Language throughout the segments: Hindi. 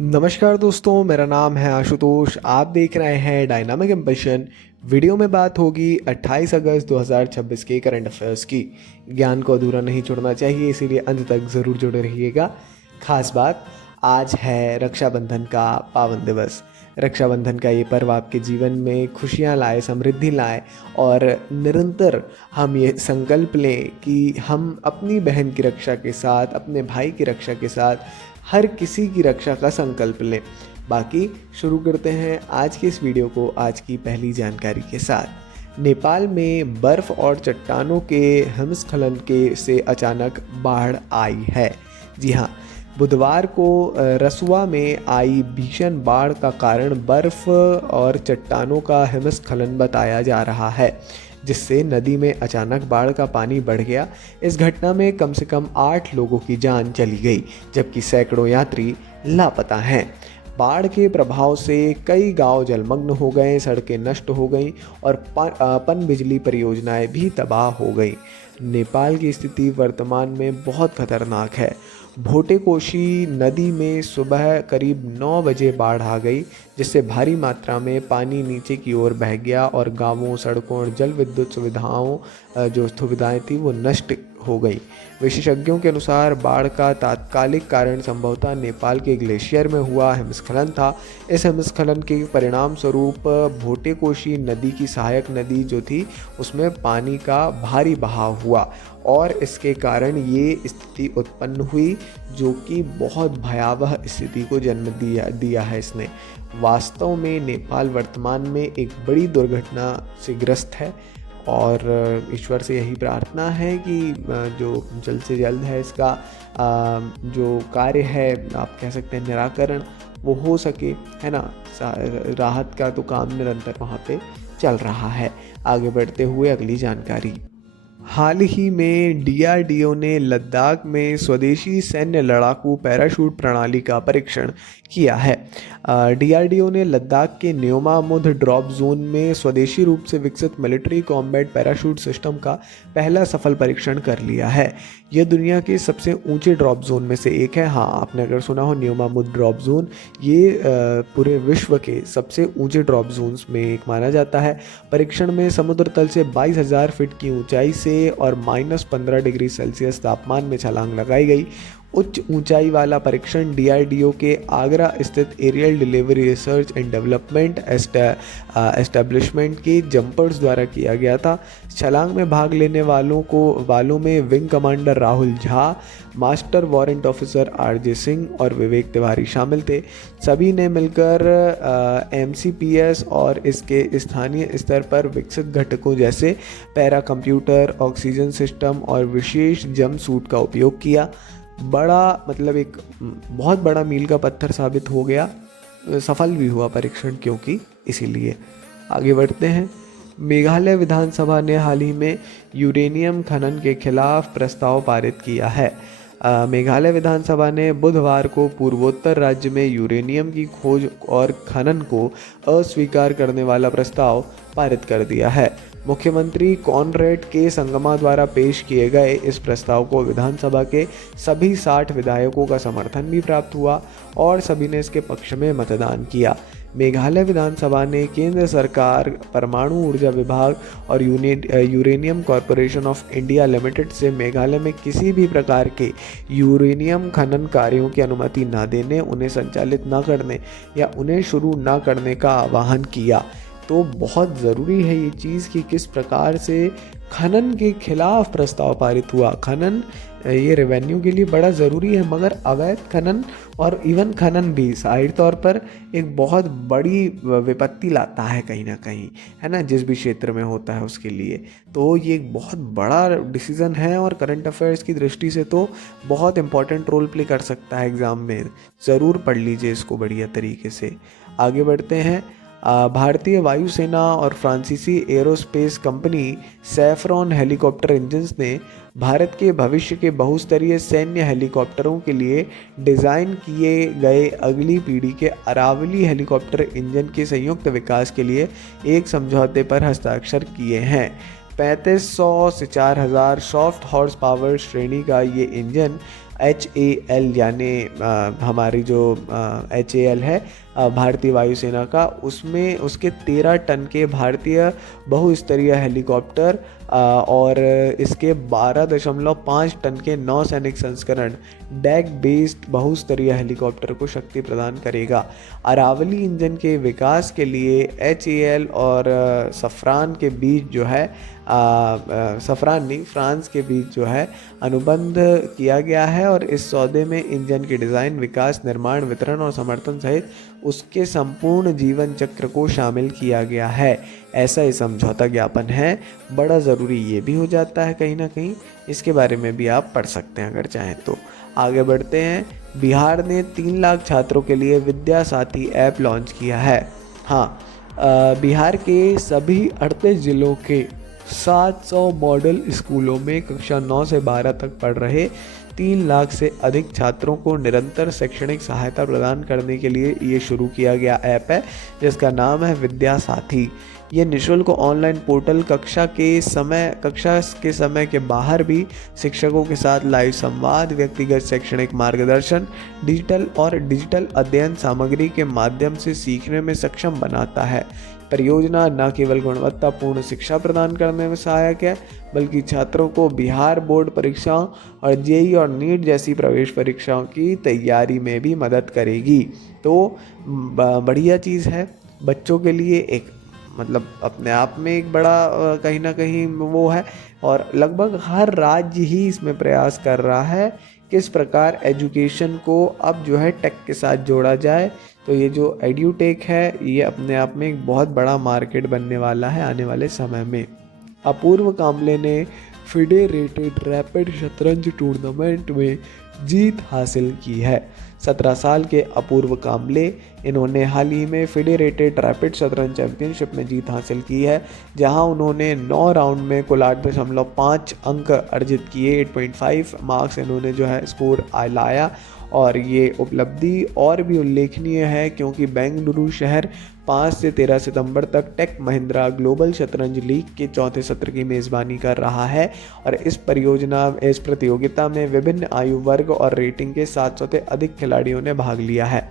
नमस्कार दोस्तों, मेरा नाम है आशुतोष। आप देख रहे हैं डायनामिक इम्प्रेशन। वीडियो में बात होगी 28 अगस्त 2026 के करंट अफेयर्स की। ज्ञान को अधूरा नहीं छोड़ना चाहिए, इसीलिए अंत तक ज़रूर जुड़े रहिएगा। खास बात, आज है रक्षाबंधन का पावन दिवस। रक्षाबंधन का ये पर्व आपके जीवन में खुशियाँ लाए, समृद्धि लाए और निरंतर हम ये संकल्प लें कि हम अपनी बहन की रक्षा के साथ, अपने भाई की रक्षा के साथ हर किसी की रक्षा का संकल्प लें। बाकी शुरू करते हैं आज के इस वीडियो को आज की पहली जानकारी के साथ। नेपाल में बर्फ़ और चट्टानों के हिमस्खलन के से अचानक बाढ़ आई है। जी हाँ, बुधवार को रसुआ में आई भीषण बाढ़ का कारण बर्फ़ और चट्टानों का हिमस्खलन बताया जा रहा है, जिससे नदी में अचानक बाढ़ का पानी बढ़ गया। इस घटना में कम से कम 8 लोगों की जान चली गई, जबकि सैकड़ों यात्री लापता हैं। बाढ़ के प्रभाव से कई गांव जलमग्न हो गए, सड़कें नष्ट हो गईं और पनबिजली परियोजनाएं भी तबाह हो गईं। नेपाल की स्थिति वर्तमान में बहुत खतरनाक है। भोटेकोशी नदी में सुबह करीब 9 बजे बाढ़ आ गई, जिससे भारी मात्रा में पानी नीचे की ओर बह गया और गांवों, सड़कों और जल विद्युत सुविधाएं थी वो नष्ट हो गई। विशेषज्ञों के अनुसार बाढ़ का तात्कालिक कारण संभवतः नेपाल के ग्लेशियर में हुआ हिमस्खलन था। इस हिमस्खलन के परिणाम स्वरूप भोटेकोशी नदी की सहायक नदी जो थी उसमें पानी का भारी बहाव हुआ और इसके कारण ये स्थिति उत्पन्न हुई, जो कि बहुत भयावह स्थिति को जन्म दिया है इसने। वास्तव में नेपाल वर्तमान में एक बड़ी दुर्घटना से ग्रस्त है और ईश्वर से यही प्रार्थना है कि जो जल्द से जल्द है इसका जो कार्य है, आप कह सकते हैं निराकरण, वो हो सके, है ना। राहत का तो काम निरंतर वहाँ पे चल रहा है। आगे बढ़ते हुए अगली जानकारी। हाल ही में डीआरडीओ ने लद्दाख में स्वदेशी सैन्य लड़ाकू पैराशूट प्रणाली का परीक्षण किया है। डीआरडीओ ने लद्दाख के न्योमामुद ड्रॉप जोन में स्वदेशी रूप से विकसित मिलिट्री कॉम्बैट पैराशूट सिस्टम का पहला सफल परीक्षण कर लिया है। यह दुनिया के सबसे ऊंचे ड्रॉप जोन में से एक है। हाँ, आपने अगर सुना हो न्योमामुद ड्रॉप जोन, ये पूरे विश्व के सबसे ऊंचे ड्रॉप जोन्स में एक माना जाता है। परीक्षण में समुद्र तल से 22,000 फीट की ऊंचाई से और -15 डिग्री सेल्सियस तापमान में छलांग लगाई गई। उच्च ऊंचाई वाला परीक्षण डीआरडीओ के आगरा स्थित aerial delivery research and development establishment के जंपर्स द्वारा किया गया था। छलांग में भाग लेने वालों में wing commander Rahul Jha, master warrant officer RJ Singh और विवेक तिवारी शामिल थे। सभी ने मिलकर एमसीपीएस और इसके स्थानीय स्तर पर विकसित घटकों जैसे पैरा कंप्यूटर, ऑक्सीजन सिस्टम और विशेष जंप सूट का उपयोग किया। एक बहुत बड़ा मील का पत्थर साबित हो गया, सफल भी हुआ परीक्षण क्योंकि इसीलिए। आगे बढ़ते हैं। मेघालय विधानसभा ने हाल ही में यूरेनियम खनन के खिलाफ प्रस्ताव पारित किया है। मेघालय विधानसभा ने बुधवार को पूर्वोत्तर राज्य में यूरेनियम की खोज और खनन को अस्वीकार करने वाला प्रस्ताव पारित कर दिया है। मुख्यमंत्री कॉनरेड के संगमा द्वारा पेश किए गए इस प्रस्ताव को विधानसभा के सभी 60 विधायकों का समर्थन भी प्राप्त हुआ और सभी ने इसके पक्ष में मतदान किया। मेघालय विधानसभा ने केंद्र सरकार, परमाणु ऊर्जा विभाग और uranium corporation of India limited से मेघालय में किसी भी प्रकार के यूरेनियम खनन कार्यों की अनुमति न देने, उन्हें संचालित न करने या उन्हें शुरू न करने का आह्वान किया। तो बहुत ज़रूरी है ये चीज़ कि किस प्रकार से खनन के खिलाफ प्रस्ताव पारित हुआ। खनन ये रेवेन्यू के लिए बड़ा ज़रूरी है, मगर अवैध खनन और इवन खनन भी साइड तौर पर एक बहुत बड़ी विपत्ति लाता है कहीं ना कहीं, है ना, जिस भी क्षेत्र में होता है उसके लिए। तो ये एक बहुत बड़ा डिसीज़न है और करंट अफेयर्स की दृष्टि से तो बहुत इंपॉर्टेंट रोल प्ले कर सकता है एग्ज़ाम में। ज़रूर पढ़ लीजिए इसको बढ़िया तरीके से। आगे बढ़ते हैं। भारतीय वायुसेना और फ्रांसीसी aerospace company saffron helicopter engines ने भारत के भविष्य के बहुस्तरीय सैन्य हेलीकॉप्टरों के लिए डिज़ाइन किए गए अगली पीढ़ी के अरावली हेलीकॉप्टर इंजन के संयुक्त विकास के लिए एक समझौते पर हस्ताक्षर किए हैं। 3500 से 4000 सॉफ्ट हॉर्स पावर श्रेणी का ये इंजन HAL यानी हमारी जो HAL है भारतीय वायुसेना का, उसमें उसके 13 टन के भारतीय बहुस्तरीय हेलीकॉप्टर और इसके 12.5 टन के नौसैनिक संस्करण डैक बेस्ड बहुस्तरीय हेलीकॉप्टर को शक्ति प्रदान करेगा। अरावली इंजन के विकास के लिए HAL और सफ़रान के बीच जो है सफ़रान नहीं फ्रांस के बीच जो है अनुबंध किया गया है और इस सौदे में इंजन के डिज़ाइन, विकास, निर्माण, वितरण और समर्थन सहित उसके संपूर्ण जीवन चक्र को शामिल किया गया है। ऐसा ही समझौता ज्ञापन है। बड़ा ज़रूरी ये भी हो जाता है कहीं ना कहीं, इसके बारे में भी आप पढ़ सकते हैं अगर चाहें तो। आगे बढ़ते हैं। बिहार ने 3 लाख छात्रों के लिए विद्या साथी ऐप लॉन्च किया है। हाँ, बिहार के सभी 38 जिलों के 700 मॉडल स्कूलों में कक्षा 9 से 12 तक पढ़ रहे 3 लाख से अधिक छात्रों को निरंतर शैक्षणिक सहायता प्रदान करने के लिए ये शुरू किया गया ऐप है, जिसका नाम है विद्या साथी। ये निःशुल्क ऑनलाइन पोर्टल कक्षा के समय के बाहर भी शिक्षकों के साथ लाइव संवाद, व्यक्तिगत शैक्षणिक मार्गदर्शन, डिजिटल अध्ययन सामग्री के माध्यम से सीखने में सक्षम बनाता है। परियोजना न केवल गुणवत्तापूर्ण शिक्षा प्रदान करने में सहायक है, बल्कि छात्रों को बिहार बोर्ड परीक्षाओं और JEE और नीट जैसी प्रवेश परीक्षाओं की तैयारी में भी मदद करेगी। तो बढ़िया चीज़ है बच्चों के लिए, एक मतलब अपने आप में एक बड़ा कहीं ना कहीं वो है, और लगभग हर राज्य ही इसमें प्रयास कर रहा है किस प्रकार एजुकेशन को अब जो है टेक के साथ जोड़ा जाए। तो ये जो एड्यूटेक है ये अपने आप में एक बहुत बड़ा मार्केट बनने वाला है आने वाले समय में। अपूर्व कांबले ने फेडरेटेड रैपिड शतरंज टूर्नामेंट में जीत हासिल की है। 17 साल के अपूर्व कांबले, इन्होंने हाल ही में फेडरेटेड रैपिड शतरंज चैंपियनशिप में जीत हासिल की है, जहां उन्होंने 9 राउंड में कुल 8.5 अंक अर्जित किए। 8.5 मार्क्स इन्होंने जो है स्कोर लाया, और ये उपलब्धि और भी उल्लेखनीय है क्योंकि बेंगलुरु शहर 5 से 13 सितंबर तक टेक महिंद्रा ग्लोबल शतरंज लीग के 4थे सत्र की मेज़बानी कर रहा है। और इस प्रतियोगिता में विभिन्न आयु वर्ग और रेटिंग के 700 से अधिक खिलाड़ियों ने भाग लिया है।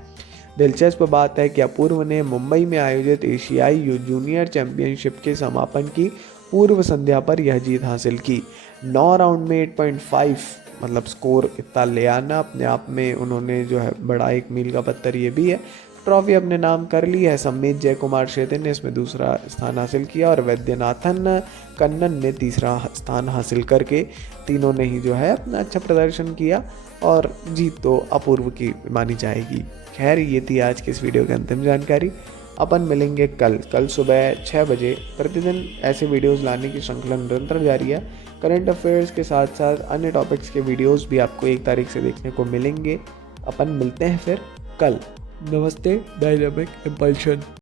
दिलचस्प बात है कि अपूर्व ने मुंबई में आयोजित एशियाई जूनियर चैंपियनशिप के समापन की पूर्व संध्या पर यह जीत हासिल की। 9 राउंड में 8.5 मतलब स्कोर इतना ले आना अपने आप में उन्होंने जो है बड़ा एक मील का पत्थर ये भी है। ट्रॉफी अपने नाम कर ली है। सम्मेत जय कुमार शेते ने इसमें दूसरा स्थान हासिल किया और वैद्यनाथन कन्नन ने तीसरा स्थान हासिल करके तीनों ने ही जो है अपना अच्छा प्रदर्शन किया और जीत तो अपूर्व की मानी जाएगी। खैर, ये थी आज के इस वीडियो की अंतिम जानकारी। अपन मिलेंगे कल सुबह 6 बजे। प्रतिदिन ऐसे वीडियोस लाने की श्रृंखला निरंतर जारी है। करंट अफेयर्स के साथ साथ अन्य टॉपिक्स के वीडियोस भी आपको 1 तारीख से देखने को मिलेंगे। अपन मिलते हैं फिर कल। नमस्ते डायनामिक इम्पल्शन।